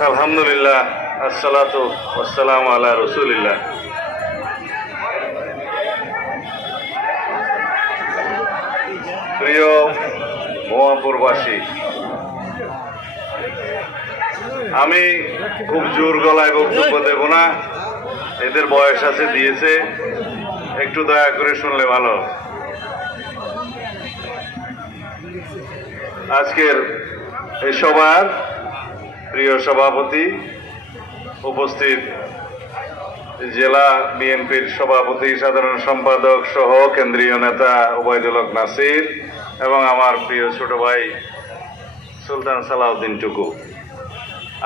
আলহামদুলিল্লাহ, আসসালাতু ওয়াসসালামু আলা রাসূলিল্লাহ। প্রিয় মোয়াপুরবাসী, আমি খুব জোর গলায় বক্তব্য দেব না, এদের বয়স আছে দিয়েছে, একটু দয়া করে শুনলে ভালো। আজকের এই সভার প্রিয় সভাপতি, উপস্থিত জেলা বিএনপির সভাপতি, সাধারণ সম্পাদক সহ কেন্দ্রীয় নেতা ওবায়দুল হক নাসির এবং আমার প্রিয় ছোট ভাই সুলতান সালাউদ্দিন টুকু,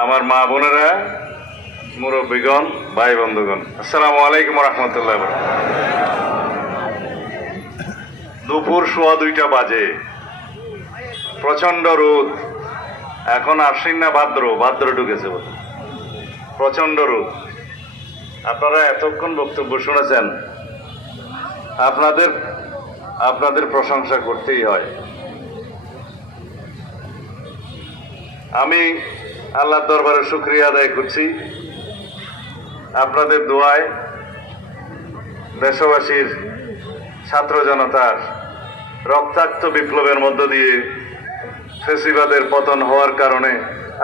আমার মা বোনেরা, মুরব্বীগণ, ভাই বন্ধুগণ, আসসালামু আলাইকুম রহমতুল্লাহ। দুপুর 1:15 বাজে, প্রচন্ড রোদ, এখন আশ্বিন না ভাদ্র ঢুকেছে, প্রচন্ড রোদ। আপনারা এতক্ষণ বক্তব্য শুনেছেন, আপনাদের প্রশংসা করতেই হয়। আমি আল্লাহর দরবারে শুকরিয়া আদায় করছি, আপনাদের দোয়ায় দেশবাসীর ছাত্র জনতার রক্তাক্ত বিপ্লবের মধ্য দিয়ে ফেসিবাদের পতন হওয়ার কারণে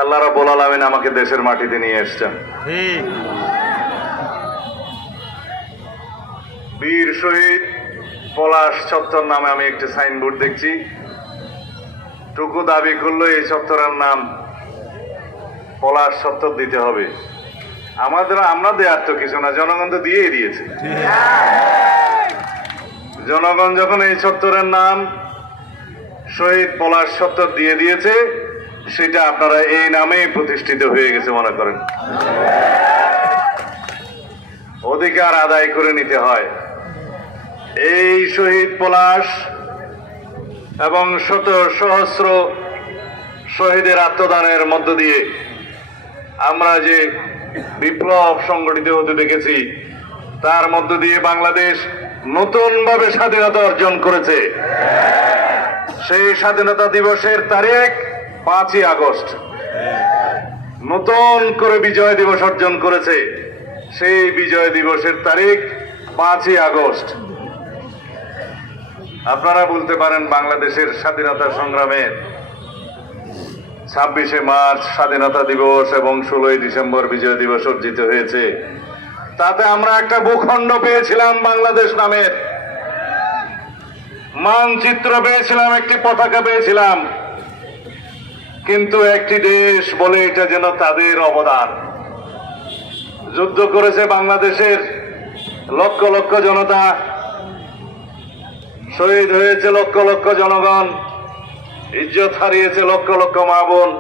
আল্লাহ রাব্বুল আলামিন আমাকে দেশের মাটিতে নিয়ে এসেছেন। বীর শহীদ পলাশ চত্বর নামে আমি একটি সাইনবোর্ড দেখছি। টুকু দাবি করলো এই চত্বরের নাম পলাশ চত্বর দিতে হবে। আমরা দেওয়ার তো কিছু না, জনগণ তো দিয়েই দিয়েছে। জনগণ যখন এই চত্বরের নাম শহীদ পলাশ চত্বর দিয়ে দিয়েছে, সেটা আপনারা এই নামেই প্রতিষ্ঠিত হয়ে গেছে মনে করেন। অধিকার আদায় করে নিতে হয়। এই শহীদ পলাশ এবং শত সহস্র শহীদের আত্মদানের মধ্য দিয়ে আমরা যে বিপ্লব সংগঠিত হতে দেখেছি, তার মধ্য দিয়ে বাংলাদেশ নতুনভাবে স্বাধীনতা অর্জন করেছে। সেই স্বাধীনতা দিবসের তারিখ 5ই আগস্ট, নতুন করে বিজয় দিবস অর্জন করেছে। সেই বিজয় দিবসের তারিখ 5ই আগস্ট। আপনারা বলতে পারেন বাংলাদেশের স্বাধীনতা সংগ্রামে 26শে মার্চ স্বাধীনতা দিবস এবং 16ই ডিসেম্বর বিজয় দিবস অর্জিত হয়েছে। তাতে আমরা একটা ভূখণ্ড পেয়েছিলাম, বাংলাদেশ নামের মানচিত্র পেয়েছিলাম, একটি পতাকা পেয়েছিলাম, কিন্তু একটি দেশ বলে এটা যেন তাদের অবদান। যুদ্ধ করেছে বাংলাদেশের লক্ষ লক্ষ জনতা, শহীদ হয়েছে লক্ষ লক্ষ জনগণ, ইজ্জত হারিয়েছে লক্ষ লক্ষ মা বোন।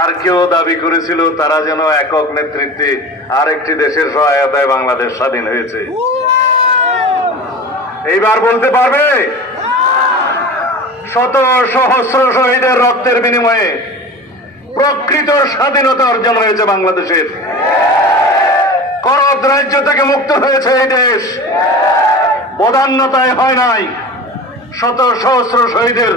আর কেউ দাবি করেছিল তারা যেন একক নেতৃত্বে আরেকটি দেশের সহায়তায় বাংলাদেশ স্বাধীন হয়েছে। এইবার বলতে পারবে শত সহস্র শহীদের রক্তের বিনিময়ে প্রকৃত স্বাধীনতা অর্জন হয়েছে বাংলাদেশের। করদ রাজ্য থেকে মুক্ত হয়েছে এই দেশ, বদান্যতায় হয় নাই। শত সহস্র শহীদের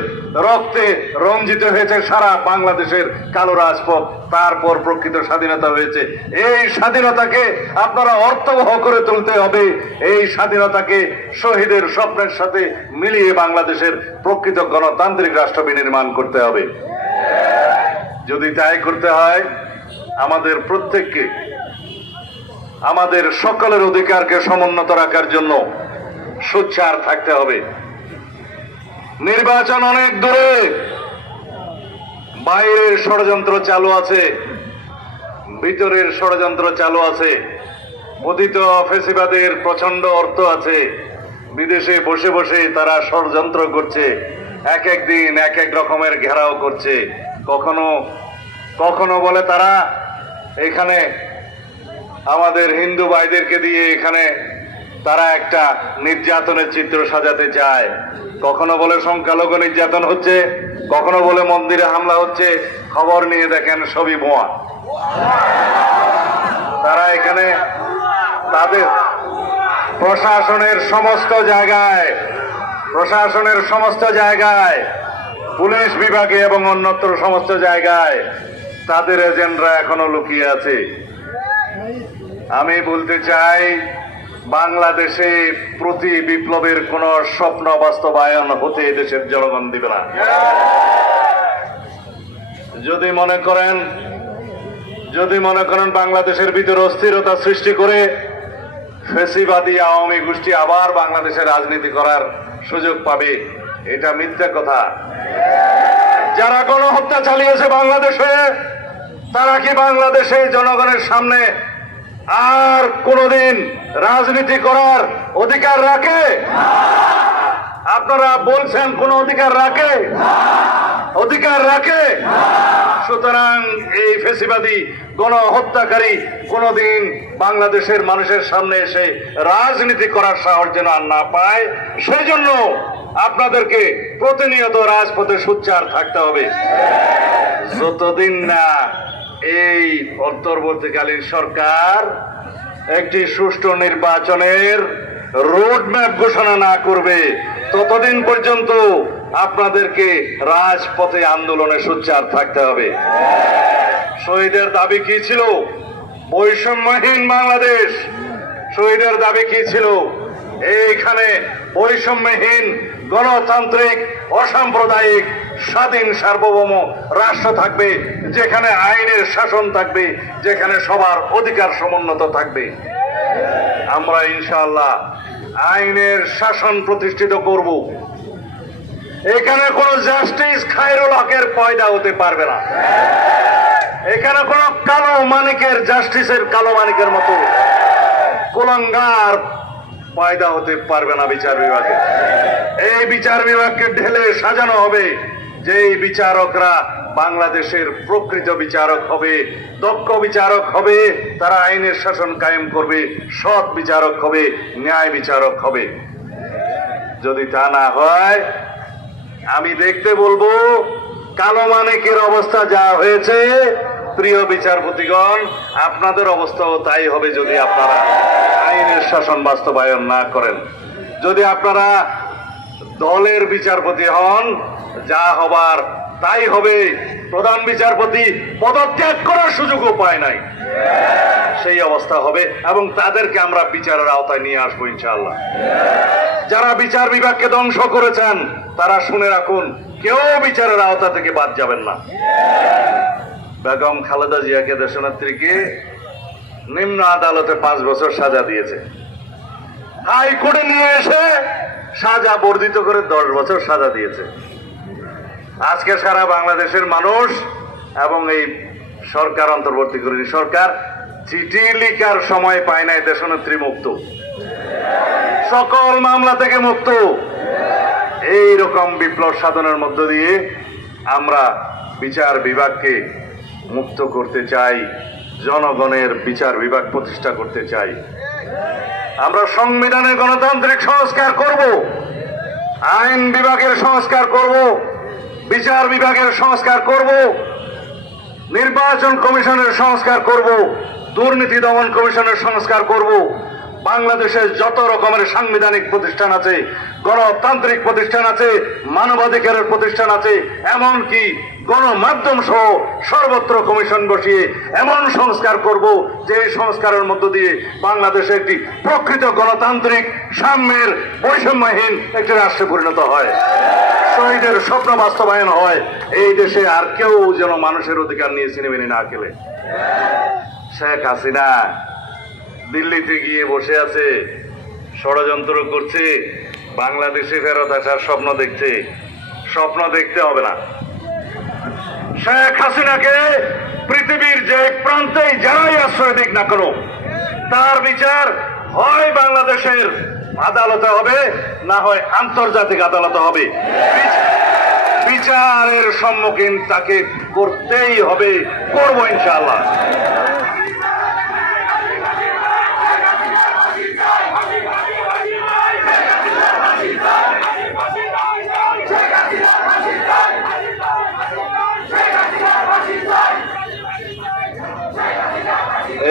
রক্তে রঞ্জিত হয়েছে সারা বাংলাদেশের কালো রাজপথ। তারপর প্রকৃত স্বাধীনতা হয়েছে। এই স্বাধীনতাকে আপনারা অর্থবহ করে তুলতে হবে। এই স্বাধীনতাকে শহীদের স্বপ্নের সাথে মিলিয়ে বাংলাদেশের প্রকৃত গণতান্ত্রিক রাষ্ট্র বিনির্মাণ করতে হবে। যদি তাই করতে হয়, আমাদের প্রত্যেককে আমাদের সকলের অধিকারকে সমুন্নত রাখার জন্য সোচ্চার থাকতে হবে। নির্বাচন অনেক দূরে, বাইরের ষড়যন্ত্র চালু আছে, ভিতরের ষড়যন্ত্র চালু আছে। পতিত ফেসিবাদের প্রচন্ড অর্থ আছে, বিদেশে বসে বসে তারা ষড়যন্ত্র করছে, এক এক দিন এক এক রকমের ঘেরাও করছে। কখনো কখনো বলে তারা এখানে আমাদের হিন্দু ভাইদেরকে দিয়ে এখানে তারা একটা নির্যাতনের চিত্র সাজাতে চায়। কখনো বলে সংখ্যালঘু নির্যাতন হচ্ছে, কখনো বলে মন্দিরে হামলা হচ্ছে। খবর নিয়ে দেখেন সবই ভুয়া। তারা এখানে তাদের প্রশাসনের সমস্ত জায়গায় পুলিশ বিভাগে এবং অন্যত্র সমস্ত জায়গায় তাদের এজেন্টরা এখনো লুকিয়ে আছে। আমি বলতে চাই, বাংলাদেশে প্রতি বিপ্লবের কোন স্বপ্ন বাস্তবায়ন হতে দেশের জনগণ দিবে না। যদি মনে করেন বাংলাদেশের ভিতরে অস্থিরতা সৃষ্টি করে ফ্যাসিবাদী আওয়ামী গোষ্ঠী আবার বাংলাদেশে রাজনীতি করার সুযোগ পাবে, এটা মিথ্যা কথা। যারা গণহত্যা চালিয়েছে বাংলাদেশে, তারা কি বাংলাদেশে জনগণের সামনে আর কোনদিন রাজনীতি করার অধিকার রাখে? আপনারা বলছেন কোন অধিকার রাখে? অধিকার রাখে? সুতরাং এই ফ্যাসিবাদী গণহত্যাকারী কোনদিন বাংলাদেশের মানুষের সামনে এসে রাজনীতি করার সাহস যেন আর না পায়, সেই জন্য আপনাদেরকে প্রতিনিয়ত রাজপথে সোচ্চার থাকতে হবে। যতদিন না এই অন্তর্বর্তীকালীন সরকার একটি সুষ্ঠু নির্বাচনের রোডম্যাপ ঘোষণা না করবে, ততদিন পর্যন্ত আপনাদেরকে রাজপথে আন্দোলনে সোচ্চার থাকতে হবে। শহীদের দাবি কি ছিল? বৈষম্যহীন বাংলাদেশ। শহীদের দাবি কি ছিল? এইখানে বৈষম্যহীন গণতান্ত্রিক অসাম্প্রদায়িক স্বাধীন সার্বভৌম রাষ্ট্র থাকবে, যেখানে আইনের শাসন থাকবে, যেখানে সবার অধিকার সমুন্নত থাকবে। আমরা ইনশাআল্লাহ আইনের শাসন প্রতিষ্ঠিত করব। এখানে কোন জাস্টিস খায়রুল হকের পয়দা হতে পারবে না। এখানে কোন কালো মানিকের জাস্টিসের কালো মানিকের মতো কুলাঙ্গার পয়দা হতে পারবে না বিচার বিভাগে। এই বিচার বিভাগকে ঢেলে সাজানো হবে যে এই বিচারকরা বাংলাদেশের প্রকৃত বিচারক হবে, দক্ষ বিচারক হবে, তারা আইনের শাসন কায়েম করবে, সৎ বিচারক হবে, ন্যায় বিচারক হবে। যদি তা না হয়, আমি দেখতে বলবো কালো মানিকের অবস্থা যা হয়েছে, প্রিয় বিচারপতিগণ, আপনাদের অবস্থাও তাই হবে যদি আপনারা আইনের শাসন বাস্তবায়ন না করেন। যদি আপনারা দলের বিচারপতি হন, যা হবার তাই হবে। প্রধান বিচারপতি পদত্যাগ করার সুযোগও পায় নাই, সেই অবস্থা হবে এবং তাদেরকে আমরা বিচারের আওতায় নিয়ে আসবো ইনশাআল্লাহ। যারা বিচার বিভাগকে ধ্বংস করেছেন, তারা শুনে রাখুন, কেউ বিচারের আওতা থেকে বাদ যাবেন না। বেগম খালেদা জিয়াকে, দেশনেত্রীকে, নিম্ন আদালতে 5 বছর সাজা দিয়েছে। হাইকোর্টে নিয়ে এসে সাজা বর্ধিত করে 10 বছর সাজা দিয়েছে। আজকে সারা বাংলাদেশের মানুষ এবং এই সরকার, অন্তর্বর্তীকালীন সরকার, চিঠি লিখার সময় পায় নাই। দেশনেত্রী মুক্ত, সকল মামলা থেকে মুক্ত। এই রকম বিপ্লব সাধনের মধ্য দিয়ে আমরা বিচার বিভাগকে মুক্ত করতে চাই, জনগণের বিচার বিভাগ প্রতিষ্ঠা করতে চাই। আমরা সংবিধানের গণতান্ত্রিক সংস্কার করব, আইন বিভাগের সংস্কার করব, বিচার বিভাগের সংস্কার করব, নির্বাচন কমিশনের সংস্কার করব, দুর্নীতি দমন কমিশনের সংস্কার করব। বাংলাদেশের যত রকমের সাংবিধানিক প্রতিষ্ঠান আছে, গণতান্ত্রিক প্রতিষ্ঠান আছে, মানবাধিকারের প্রতিষ্ঠান আছে, এমনকি গণমাধ্যম সহ সর্বত্র কমিশন বসিয়ে এমন সংস্কার করব যে সংস্কারের মধ্য দিয়ে বাংলাদেশে একটি প্রকৃত গণতান্ত্রিক সাম্যের বৈষম্যহীন একটি রাষ্ট্রে পরিণত হয়, শহীদের স্বপ্ন বাস্তবায়ন হয়। এই দেশে আর কেউ যেন মানুষের অধিকার নিয়ে ছিনিমিনি না খেলে। শেখ হাসিনা দিল্লিতে গিয়ে বসে আছে, ষড়যন্ত্র করছে, বাংলাদেশে ফেরত আসার স্বপ্ন দেখছে। স্বপ্ন দেখতে হবে না। শেখ হাসিনাকে পৃথিবীর যে প্রান্তেই যারাই আশ্রয় দিক না কেন, তার বিচার হয় বাংলাদেশের আদালতে হবে, না হয় আন্তর্জাতিক আদালতে হবে। বিচারের সম্মুখীন তাকে করতেই হবে, করব ইনশাআল্লাহ।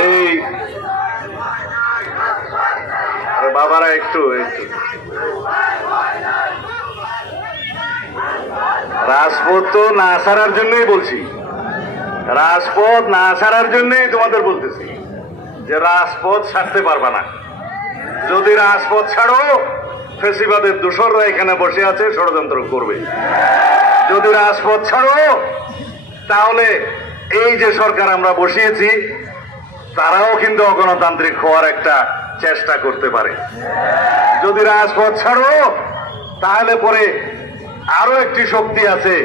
এই বাবারা একটু রাজপথ তো না ছাড়ার জন্যই বলছি। রাজপথ না ছাড়ার জন্যই তোমাদের বলতেছি যে রাজপথ ছাড়তে পারবা না। যদি রাজপথ ছাড়ো, ফেসিবাদের দূষররা এখানে বসে আছে, ষড়যন্ত্র করবে। যদি রাজপথ ছাড়ো, তাহলে এই যে সরকার আমরা বসিয়েছি, তারাও কিন্তু অগণতান্ত্রিক হওয়ার একটা চেষ্টা করতে পারে। যদি রাজপথ ছাড়ো, তাহলে পরে আরো একটি শক্তি আছে,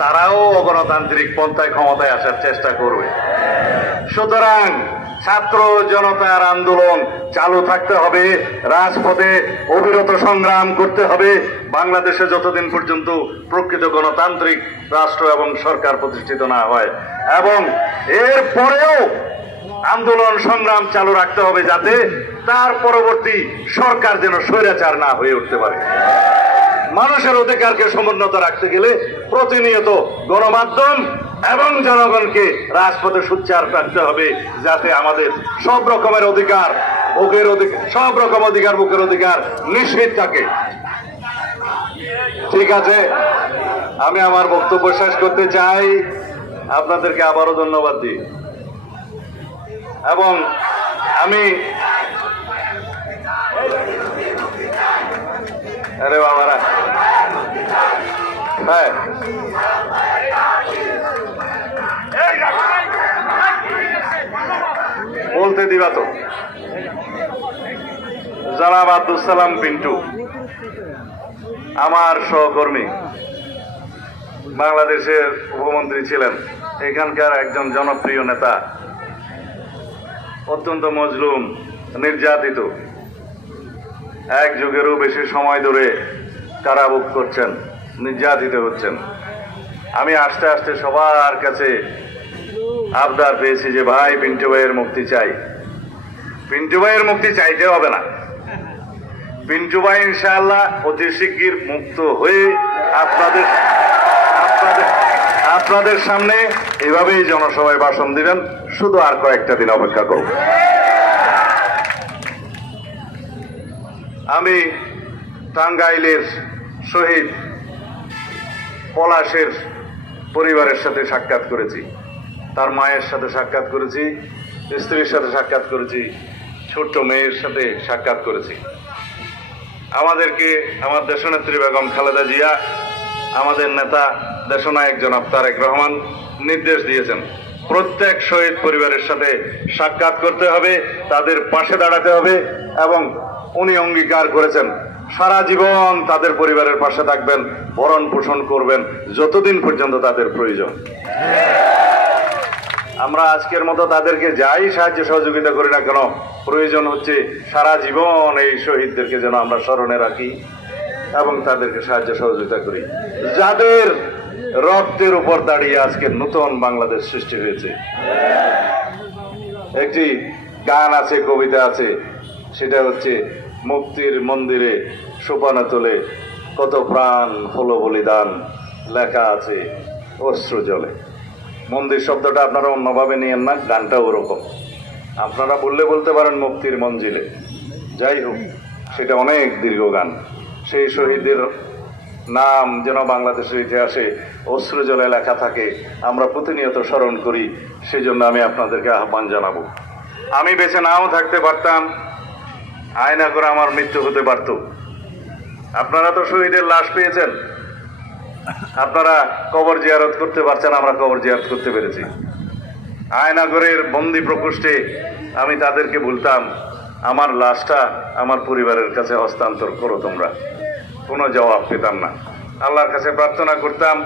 তারাও অগণতান্ত্রিক পন্থায় ক্ষমতায় আসার চেষ্টা করবে। সুতরাং ছাত্র জনতার আন্দোলন চালু থাকতে হবে, রাজপথে অবিরত সংগ্রাম করতে হবে বাংলাদেশে যতদিন পর্যন্ত প্রকৃত গণতান্ত্রিক রাষ্ট্র এবং সরকার প্রতিষ্ঠিত না হয়। এবং এর পরেও আন্দোলন সংগ্রাম চালু রাখতে হবে, যাতে তার পরবর্তী সরকার যেন স্বৈরাচার না হয়ে উঠতে পারে। মানুষের অধিকারকে সমুন্নত রাখতে গেলে প্রতিনিয়ত গণমাধ্যম এবং জনগণকে রাজপথে সোচ্চার রাখতে হবে, যাতে আমাদের সব রকমের অধিকার, ভোগের অধিকার, সব রকম অধিকার, ভোগের অধিকার নিশ্চিত থাকে। ঠিক আছে, আমি আমার বক্তব্য শেষ করতে চাই। আপনাদেরকে আবারও ধন্যবাদ দিই। এবং আমি আরে বাবারা, হ্যাঁ, বলতে দিবা তো। জনাব আব্দুল সালাম পিন্টু আমার সহকর্মী, বাংলাদেশের উপমন্ত্রী ছিলেন, এখানকার একজন জনপ্রিয় নেতা, অত্যন্ত মজলুম, নির্যাতিত, এক যুগেরও বেশি সময় ধরে কারাভোগ করছেন, নির্যাতিত হচ্ছেন। আমি আস্তে আস্তে সবার কাছে আবদার পেয়েছি যে ভাই, পিন্টু ভাইয়ের মুক্তি চাই। পিন্টু ভাইয়ের মুক্তি চাইতে হবে না, পিন্টু ভাই ইনশাআল্লাহ অতি শিগগির মুক্ত হয়ে আপনাদের সামনে এভাবেই জনসভায় ভাষণ দিবেন। শুধু আর কয়েকটা দিন অপেক্ষা করব। আমি টাঙ্গাইলের শহীদ পলাশের পরিবারের সাথে সাক্ষাৎ করেছি, তার মায়ের সাথে সাক্ষাৎ করেছি, স্ত্রীর সাথে সাক্ষাৎ করেছি, ছোট্ট মেয়ের সাথে সাক্ষাৎ করেছি। আমাদেরকে আমার দেশনেত্রী বেগম খালেদা জিয়া, আমাদের নেতা দেশনায়ক জনাব তারেক রহমান নির্দেশ দিয়েছেন প্রত্যেক শহীদ পরিবারের সাথে সাক্ষাৎ করতে হবে, তাদের পাশে দাঁড়াতে হবে। এবং উনি অঙ্গীকার করেছেন সারা জীবন তাদের পরিবারের পাশে থাকবেন, ভরণ পোষণ করবেন যতদিন পর্যন্ত তাদের প্রয়োজন। আমরা আজকের মতো তাদেরকে যাই সাহায্য সহযোগিতা করি না কেন, প্রয়োজন হচ্ছে সারা জীবন এই শহীদদেরকে যেন আমরা স্মরণে রাখি এবং তাদেরকে সাহায্য সহযোগিতা করি, যাদের রক্তের উপর দাঁড়িয়ে আজকে নতুন বাংলাদেশ সৃষ্টি হয়েছে। একটি গান আছে, কবিতা আছে, সেটা হচ্ছে মুক্তির মন্দিরে সোপানা তোলে কত প্রাণ হলো বলিদান, লেখা আছে অশ্রু জলে। মন্দির শব্দটা আপনারা অন্যভাবে নিয়েন না, গানটা ওরকম। আপনারা বলতে পারেন মুক্তির মঞ্জিলে, যাই হোক, সেটা অনেক দীর্ঘ গান। সেই শহীদদের নাম যেন বাংলাদেশের ইতিহাসে অশ্রু জলে লেখা থাকে, আমরা প্রতিনিয়ত স্মরণ করি। সেই জন্য আমি আপনাদেরকে আহ্বান জানাবো। আমি বেঁচে নাও থাকতে পারতাম, আয়না করে আমার মৃত্যু হতে পারত। আপনারা তো শহীদের লাশ পেয়েছেন, আপনারা কবর জিয়ারত করতে পারছেন, আমরা কবর জিয়ারত করতে পেরেছি। আয়নাগরের বন্দি প্রকোষ্ঠে আমি তাদেরকে বলতাম, আমার লাশটা আমার পরিবারের কাছে হস্তান্তর করো তোমরা। কোনো জবাব পেতাম না। আল্লাহর কাছে প্রার্থনা করতাম,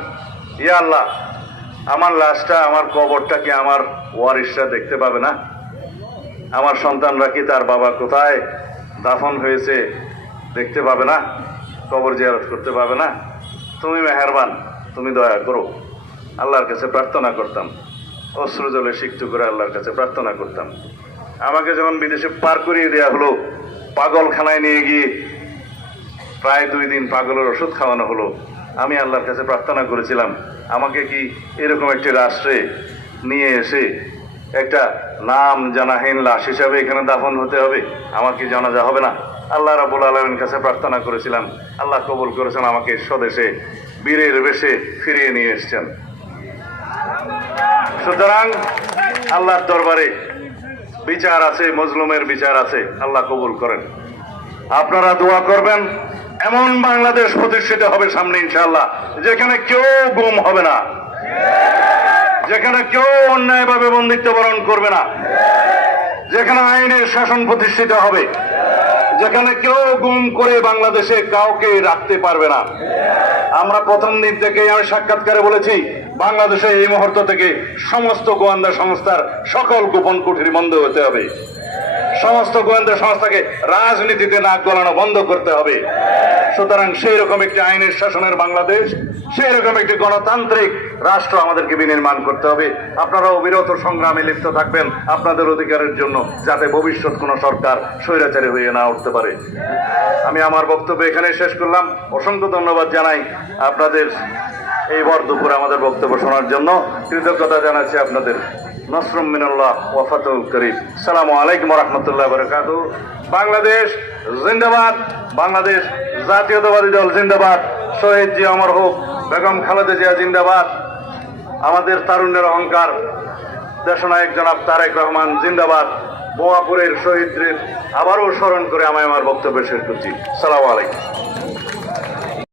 ইয়া আল্লাহ, আমার লাশটা, আমার কবরটা কি আমার ওয়ারিসরা দেখতে পাবে না? আমার সন্তানরা কি তার বাবা কোথায় দাফন হয়েছে দেখতে পাবে না? কবর জিয়ারত করতে পাবে না? তুমি মেহেরবান, তুমি দয়া করো। আল্লাহর কাছে প্রার্থনা করতাম, অশ্রু জলে সিক্ত করে আল্লাহর কাছে প্রার্থনা করতাম। আমাকে যখন বিদেশে পার করিয়ে দেওয়া হলো, পাগলখানায় নিয়ে গিয়ে প্রায় 2 দিন পাগলের ওষুধ খাওয়ানো হলো, আমি আল্লাহর কাছে প্রার্থনা করেছিলাম, আমাকে কি এরকম একটি রাষ্ট্রে নিয়ে এসে একটা নাম জানাহীন লাশ হিসাবে এখানে দাফন হতে হবে? আমাকে জানাজা হবে না? আল্লাহ রাব্বুল আলামিনের কাছে প্রার্থনা করেছিলাম, আল্লাহ কবুল করেছেন, আমাকে স্বদেশে বীরের বেশে ফিরিয়ে নিয়ে এসেছেন। সুতরাং আল্লাহর দরবারে বিচার আছে, মজলুমের বিচার আছে, আল্লাহ কবুল করেন। আপনারা দোয়া করবেন, এমন বাংলাদেশ প্রতিষ্ঠিত হবে সামনে ইনশাআল্লাহ, যেখানে কেউ গুম হবে না, যেখানে কেউ অন্যায়ভাবে বন্দিত্ব বরণ করবে না, যেখানে আইনের শাসন প্রতিষ্ঠিত হবে, যেখানে কেউ গুম করে বাংলাদেশে কাউকে রাখতে পারবে না। আমরা প্রথম দিন থেকে আমি সাক্ষাৎকারে বলেছি, বাংলাদেশে এই মুহূর্ত থেকে সমস্ত গোয়েন্দা সংস্থার সকল গোপন কুঠুরি বন্ধ হতে হবে, সমস্ত গোয়েন্দা সংস্থাকে রাজনীতিতে নাক গলানো বন্ধ করতে হবে। সুতরাং সেই রকম একটি আইনের শাসনের বাংলাদেশ, সেই রকম একটি গণতান্ত্রিক রাষ্ট্র আমাদেরকে বিনির্মাণ করতে হবে। আপনারা অবিরত সংগ্রামে লিপ্ত থাকবেন আপনাদের অধিকারের জন্য, যাতে ভবিষ্যৎ কোন সরকার স্বৈরাচারী হয়ে না উঠতে পারে। আমি আমার বক্তব্য এখানে শেষ করলাম। অসংখ্য ধন্যবাদ জানাই আপনাদের এই ভর দুপুরে আমাদের বক্তব্য শোনার জন্য। কৃতজ্ঞতা জানাচ্ছি আপনাদের। নসরুম মিনাল্লাহ ওয়া ফাতহুল করিম। আসসালামু আলাইকুম ওয়া রাহমাতুল্লাহি ওয়া বারাকাতুহু। বাংলাদেশ জিন্দাবাদ, বাংলাদেশ জাতীয়তাবাদী দল জিন্দাবাদ, শহীদ জিয়া অমর হোক, বেগম খালেদা জিয়া জিন্দাবাদ, আমাদের তারুণ্যের অহংকার দেশনায়ক জনাব তারেক রহমান জিন্দাবাদ। বোয়াপুরের শহীদদের আবারও স্মরণ করে আমি আমার বক্তব্য শেষ করছি। আসসালামু আলাইকুম।